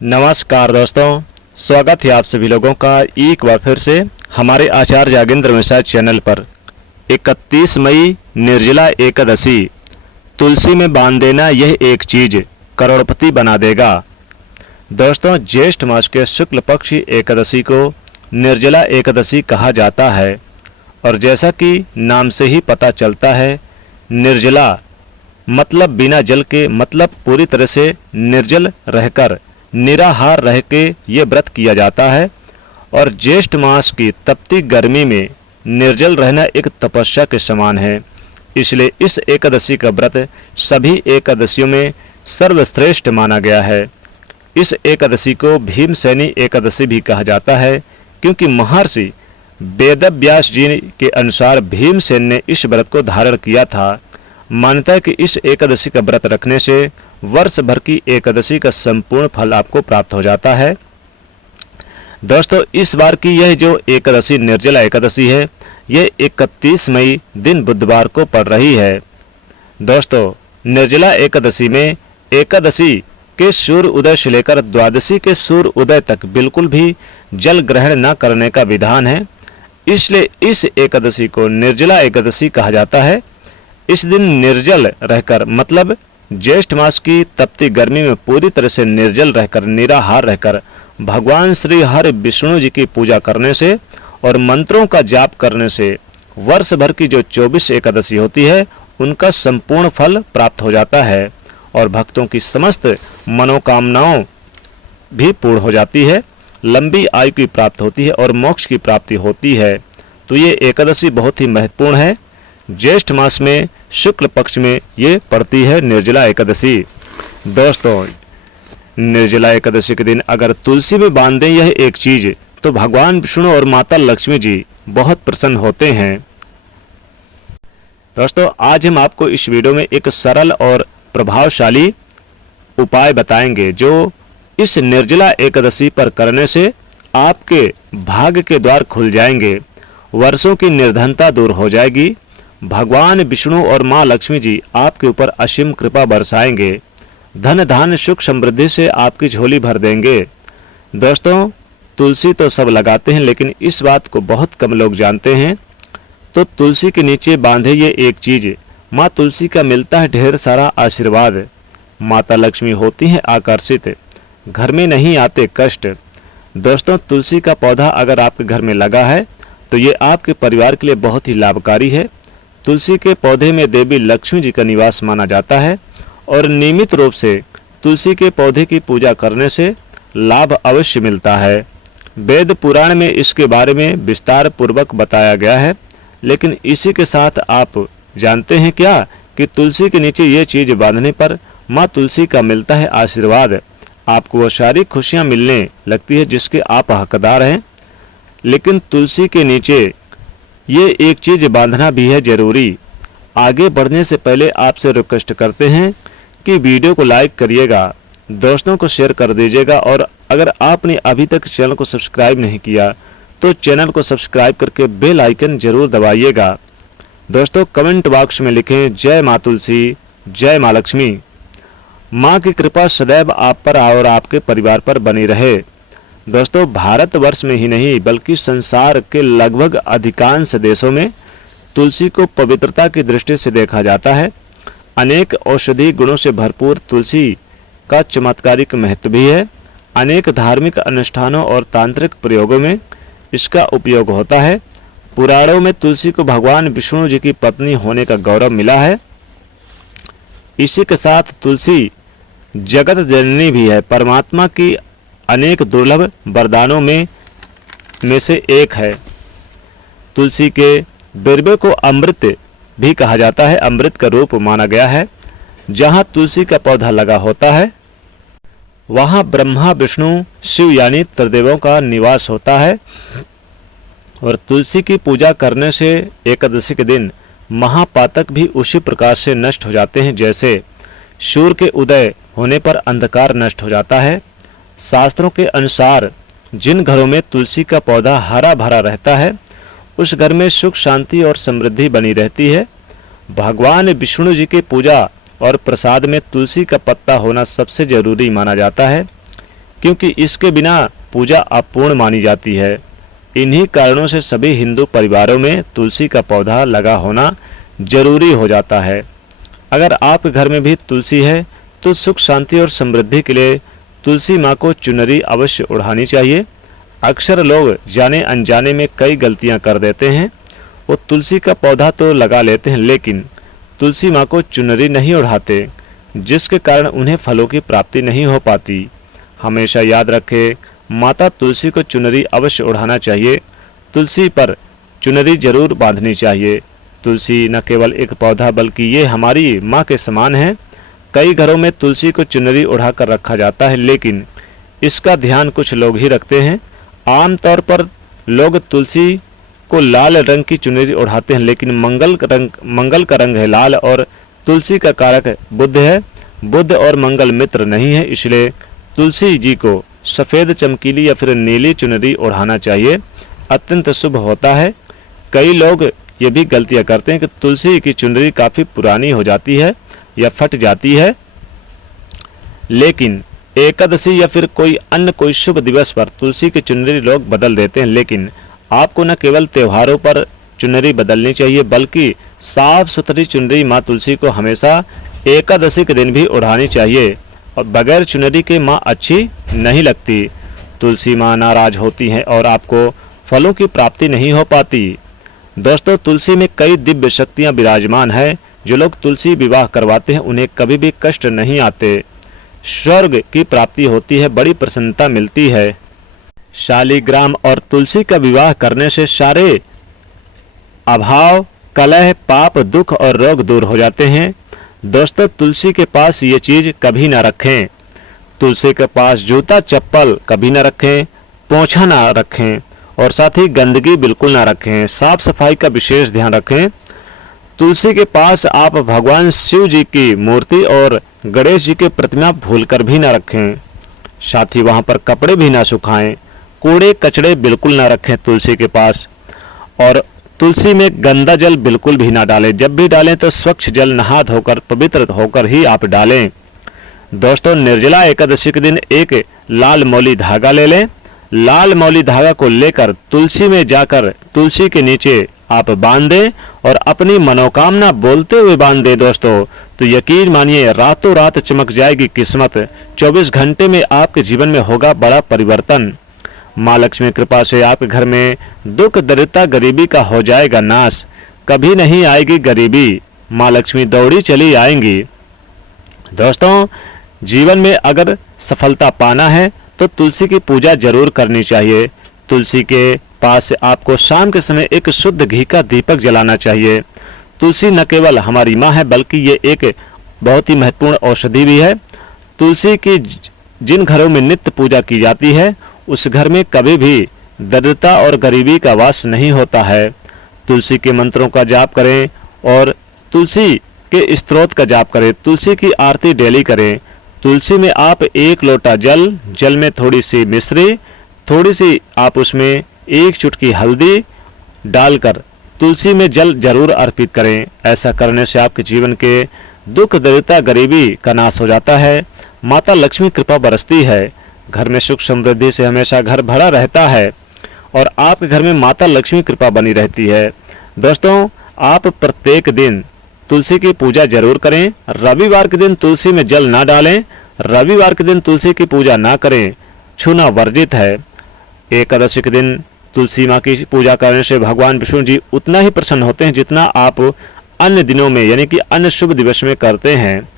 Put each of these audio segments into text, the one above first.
नमस्कार दोस्तों, स्वागत है आप सभी लोगों का एक बार फिर से हमारे आचार्य जागेंद्र मिश्रा चैनल पर। 31 मई निर्जला एकादशी, तुलसी में बांध देना यह एक चीज करोड़पति बना देगा। दोस्तों, ज्येष्ठ मास के शुक्ल पक्ष एकादशी को निर्जला एकादशी कहा जाता है और जैसा कि नाम से ही पता चलता है, निर्जला मतलब बिना जल के, मतलब पूरी तरह से निर्जल रहकर, निराहार रह के ये व्रत किया जाता है। और ज्येष्ठ मास की तपती गर्मी में निर्जल रहना एक तपस्या के समान है। इसलिए इस एकादशी का व्रत सभी एकादशियों में सर्वश्रेष्ठ माना गया है। इस एकादशी को भीमसेनी एकादशी भी कहा जाता है, क्योंकि महर्षि वेदव्यास जी के अनुसार भीमसेन ने इस व्रत को धारण किया था। मान्यता है कि इस एकादशी का व्रत रखने से वर्ष भर की एकादशी का संपूर्ण फल आपको प्राप्त हो जाता है। दोस्तों, इस बार की यह जो एकादशी निर्जला एकादशी है, यह 31 मई दिन बुधवार को पड़ रही है। दोस्तों, निर्जला एकादशी में एकादशी के सूर्य उदय से लेकर द्वादशी के सूर्य उदय तक बिल्कुल भी जल ग्रहण न करने का विधान है। इसलिए इस एकादशी को निर्जला एकादशी कहा जाता है। इस दिन निर्जल रहकर, मतलब ज्येष्ठ मास की तपती गर्मी में पूरी तरह से निर्जल रहकर, निराहार रहकर भगवान श्री हरि विष्णु जी की पूजा करने से और मंत्रों का जाप करने से वर्ष भर की जो 24 एकादशी होती है, उनका संपूर्ण फल प्राप्त हो जाता है और भक्तों की समस्त मनोकामनाओं भी पूर्ण हो जाती है। लंबी आयु की प्राप्ति होती है और मोक्ष की प्राप्ति होती है। तो ये एकादशी बहुत ही महत्वपूर्ण है। ज्येष्ठ मास में शुक्ल पक्ष में ये पड़ती है निर्जला एकादशी। दोस्तों, निर्जला एकादशी के दिन अगर तुलसी में बांध दें यह एक चीज, तो भगवान विष्णु और माता लक्ष्मी जी बहुत प्रसन्न होते हैं। दोस्तों, आज हम आपको इस वीडियो में एक सरल और प्रभावशाली उपाय बताएंगे, जो इस निर्जला एकादशी पर करने से आपके भाग्य के द्वार खुल जाएंगे, वर्षों की निर्धनता दूर हो जाएगी, भगवान विष्णु और माँ लक्ष्मी जी आपके ऊपर असीम कृपा बरसाएंगे, धन धान्य सुख समृद्धि से आपकी झोली भर देंगे। दोस्तों, तुलसी तो सब लगाते हैं, लेकिन इस बात को बहुत कम लोग जानते हैं। तो तुलसी के नीचे बांधे ये एक चीज, माँ तुलसी का मिलता है ढेर सारा आशीर्वाद। माता लक्ष्मी होती हैं आकर्षित, घर में नहीं आते कष्ट। दोस्तों, तुलसी का पौधा अगर आपके घर में लगा है तो ये आपके परिवार के लिए बहुत ही लाभकारी है। तुलसी के पौधे में देवी लक्ष्मी जी का निवास माना जाता है और नियमित रूप से तुलसी के पौधे की पूजा करने से लाभ अवश्य मिलता है। वेद पुराण में इसके बारे में विस्तार पूर्वक बताया गया है, लेकिन इसी के साथ आप जानते हैं क्या कि तुलसी के नीचे ये चीज बांधने पर माँ तुलसी का मिलता है आशीर्वाद। आपको वो सारी खुशियाँ मिलने लगती है जिसके आप हकदार हैं। लेकिन तुलसी के नीचे ये एक चीज बांधना भी है जरूरी। आगे बढ़ने से पहले आपसे रिक्वेस्ट करते हैं कि वीडियो को लाइक करिएगा, दोस्तों को शेयर कर दीजिएगा और अगर आपने अभी तक चैनल को सब्सक्राइब नहीं किया तो चैनल को सब्सक्राइब करके बेल आइकन जरूर दबाइएगा। दोस्तों, कमेंट बॉक्स में लिखें जय माँ तुलसी, जय माँ लक्ष्मी। माँ की कृपा सदैव आप पर और आपके परिवार पर बनी रहे। दोस्तों, भारतवर्ष में ही नहीं बल्कि संसार के लगभग अधिकांश देशों में तुलसी को पवित्रता की दृष्टि से देखा जाता है। अनेक औषधि गुणों से भरपूर तुलसी का चमत्कारिक महत्व भी है। अनेक धार्मिक अनुष्ठानों और तांत्रिक प्रयोगों में इसका उपयोग होता है। पुराणों में तुलसी को भगवान विष्णु जी की पत्नी होने का गौरव मिला है। इसी के साथ तुलसी जगत जननी भी है, परमात्मा की अनेक दुर्लभ वरदानों में से एक है। तुलसी के बिरबे को अमृत भी कहा जाता है, अमृत का रूप माना गया है। जहाँ तुलसी का पौधा लगा होता है वहाँ ब्रह्मा विष्णु शिव यानी त्रिदेवों का निवास होता है। और तुलसी की पूजा करने से एकादशी के दिन महापातक भी उसी प्रकार से नष्ट हो जाते हैं जैसे सूर्य के उदय होने पर अंधकार नष्ट हो जाता है। शास्त्रों के अनुसार जिन घरों में तुलसी का पौधा हरा भरा रहता है उस घर में सुख शांति और समृद्धि बनी रहती है। भगवान विष्णु जी की पूजा और प्रसाद में तुलसी का पत्ता होना सबसे जरूरी माना जाता है। क्योंकि इसके बिना पूजा अपूर्ण मानी जाती है। इन्हीं कारणों से सभी हिंदू परिवारों में तुलसी का पौधा लगा होना जरूरी हो जाता है। अगर आपके घर में भी तुलसी है तो सुख शांति और समृद्धि के लिए तुलसी माँ को चुनरी अवश्य उड़ानी चाहिए। अक्सर लोग जाने अनजाने में कई गलतियाँ कर देते हैं। वो तुलसी का पौधा तो लगा लेते हैं लेकिन तुलसी माँ को चुनरी नहीं उड़ाते, जिसके कारण उन्हें फलों की प्राप्ति नहीं हो पाती। हमेशा याद रखें, माता तुलसी को चुनरी अवश्य उड़ाना चाहिए। तुलसी पर चुनरी जरूर बांधनी चाहिए। तुलसी न केवल एक पौधा बल्कि ये हमारी माँ के समान है। कई घरों में तुलसी को चुनरी उड़ा कर रखा जाता है लेकिन इसका ध्यान कुछ लोग ही रखते हैं। आमतौर पर लोग तुलसी को लाल रंग की चुनरी उड़ाते हैं लेकिन मंगल का रंग है लाल और तुलसी का कारक बुध है। बुध और मंगल मित्र नहीं है, इसलिए तुलसी जी को सफ़ेद चमकीली या फिर नीली चुनरी उड़ाना चाहिए, अत्यंत शुभ होता है। कई लोग ये भी गलतियां करते हैं कि तुलसी की चुनरी काफ़ी पुरानी हो जाती है या फट जाती है, लेकिन एकादशी या फिर कोई शुभ दिवस पर तुलसी की चुनरी लोग बदल देते हैं। लेकिन आपको न केवल त्योहारों पर चुनरी बदलनी चाहिए बल्कि साफ सुथरी चुनरी माँ तुलसी को हमेशा एकादशी के दिन भी उड़ानी चाहिए। और बगैर चुनरी के माँ अच्छी नहीं लगती। तुलसी माँ नाराज होती हैं और आपको फलों की प्राप्ति नहीं हो पाती। दोस्तों, तुलसी में कई दिव्य शक्तियाँ विराजमान है। जो लोग तुलसी विवाह करवाते हैं उन्हें कभी भी कष्ट नहीं आते, स्वर्ग की प्राप्ति होती है, बड़ी प्रसन्नता मिलती है। शालिग्राम और तुलसी का विवाह करने से सारे अभाव, कलह, पाप, दुख और रोग दूर हो जाते हैं। दोस्तों, तुलसी के पास ये चीज कभी ना रखें। तुलसी के पास जूता चप्पल कभी ना रखें, पोंछा ना रखें और साथ ही गंदगी बिल्कुल ना रखें। साफ सफाई का विशेष ध्यान रखें। तुलसी के पास आप भगवान शिव जी की मूर्ति और गणेश जी की प्रतिमा भूलकर भी ना रखें। साथ ही वहां पर कपड़े भी ना सुखाएं। कूड़े कचड़े बिल्कुल ना रखें तुलसी के पास। और तुलसी में गंदा जल बिल्कुल भी ना डालें। जब भी डालें तो स्वच्छ जल नहा धोकर पवित्र होकर ही आप डालें। दोस्तों, निर्जला एकादशी के दिन एक लाल मौली धागा ले लें। लाल मौली धागा को लेकर तुलसी में जाकर तुलसी के नीचे आप बांध दें और अपनी मनोकामना बोलते हुए बांध दें दोस्तों, तो यकीन मानिए रातों रात चमक जाएगी किस्मत। 24 घंटे में आपके जीवन में होगा बड़ा परिवर्तन। माँ लक्ष्मी कृपा से आपके घर में दुख, दरिद्रता, गरीबी का हो जाएगा नाश। कभी नहीं आएगी गरीबी, माँ लक्ष्मी दौड़ी चली आएंगी। दोस्तों, जीवन में अगर सफलता पाना है तो तुलसी की पूजा जरूर करनी चाहिए। तुलसी के पास आपको शाम के समय एक शुद्ध घी का दीपक जलाना चाहिए। तुलसी न केवल हमारी माँ है बल्कि ये एक बहुत ही महत्वपूर्ण औषधि भी है। तुलसी की जिन घरों में नित्य पूजा की जाती है उस घर में कभी भी दरिद्रता और गरीबी का वास नहीं होता है। तुलसी के मंत्रों का जाप करें और तुलसी के स्तोत्र का जाप करें। तुलसी की आरती डेली करें। तुलसी में आप 1 लोटा जल में थोड़ी सी मिश्री, थोड़ी सी आप उसमें 1 चुटकी हल्दी डालकर तुलसी में जल जरूर अर्पित करें। ऐसा करने से आपके जीवन के दुख, दरिद्रता, गरीबी का नाश हो जाता है। माता लक्ष्मी कृपा बरसती है। घर में सुख समृद्धि से हमेशा घर भरा रहता है और आपके घर में माता लक्ष्मी कृपा बनी रहती है। दोस्तों, आप प्रत्येक दिन तुलसी की पूजा जरूर करें। रविवार के दिन तुलसी में जल ना डालें। रविवार के दिन तुलसी की पूजा ना करें, छूना वर्जित है। एकादशी के दिन तुलसी माँ की पूजा करने से भगवान विष्णु जी उतना ही प्रसन्न होते हैं जितना आप अन्य दिनों में यानी कि अन्य शुभ दिवस में करते हैं।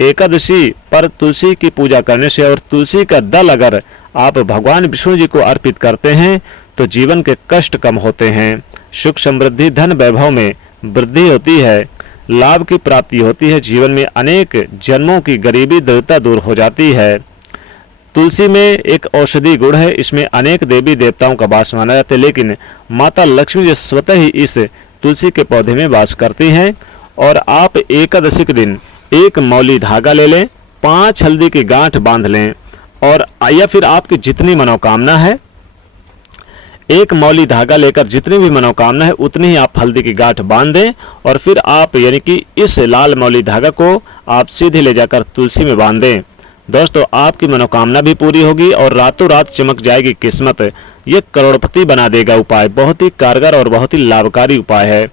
एकादशी पर तुलसी की पूजा करने से और तुलसी का दल अगर आप भगवान विष्णु जी को अर्पित करते हैं तो जीवन के कष्ट कम होते हैं, सुख समृद्धि, धन वैभव में वृद्धि होती है, लाभ की प्राप्ति होती है। जीवन में अनेक जन्मों की गरीबी, दरिद्रता दूर हो जाती है। तुलसी में एक औषधि गुण है। इसमें अनेक देवी देवताओं का वास माना जाता है, लेकिन माता लक्ष्मी जी स्वतः ही इस तुलसी के पौधे में वास करती हैं। और आप एकादशी के दिन 1 मौली धागा ले लें, 5 हल्दी की गांठ बांध लें और या फिर आपकी जितनी मनोकामना है 1 मौली धागा लेकर जितनी भी मनोकामना है उतनी ही आप हल्दी की गांठ बांध दें और फिर आप यानी कि इस लाल मौली धागा को आप सीधे ले जाकर तुलसी में बांध दें। दोस्तों आपकी मनोकामना भी पूरी होगी और रातों रात चमक जाएगी किस्मत। ये करोड़पति बना देगा उपाय। बहुत ही कारगर और बहुत ही लाभकारी उपाय है।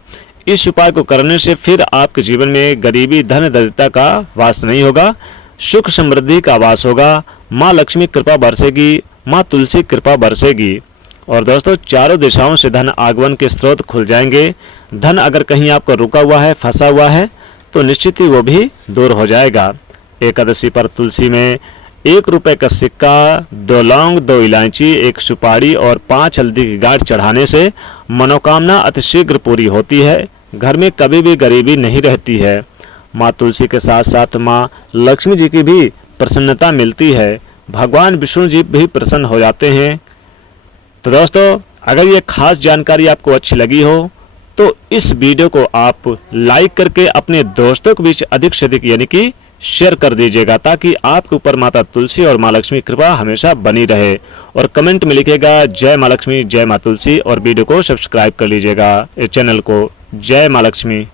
इस उपाय को करने से फिर आपके जीवन में गरीबी धन दरिद्रता का वास नहीं होगा, सुख समृद्धि का वास होगा। माँ लक्ष्मी कृपा बरसेगी, माँ तुलसी कृपा बरसेगी। और दोस्तों चारों दिशाओं से धन आगमन के स्रोत खुल जाएंगे। धन अगर कहीं आपका रुका हुआ है, फंसा हुआ है, तो निश्चित ही वो भी दूर हो जाएगा। एकादशी पर तुलसी में 1 रुपए का सिक्का, 2 लौंग, 2 इलायची, 1 सुपारी और 5 हल्दी की गांठ चढ़ाने से मनोकामना अतिशीघ्र पूरी होती है। घर में कभी भी गरीबी नहीं रहती है। माँ तुलसी के साथ साथ माँ लक्ष्मी जी की भी प्रसन्नता मिलती है। भगवान विष्णु जी भी प्रसन्न हो जाते हैं। तो दोस्तों अगर ये खास जानकारी आपको अच्छी लगी हो तो इस वीडियो को आप लाइक करके अपने दोस्तों के बीच अधिक से अधिक यानी कि शेयर कर दीजिएगा, ताकि आपके ऊपर माता तुलसी और माँ लक्ष्मी कृपा हमेशा बनी रहे। और कमेंट में लिखिएगा जय माँ लक्ष्मी, जय माँ तुलसी, और वीडियो को सब्सक्राइब कर लीजिएगा इस चैनल को। जय माँ लक्ष्मी।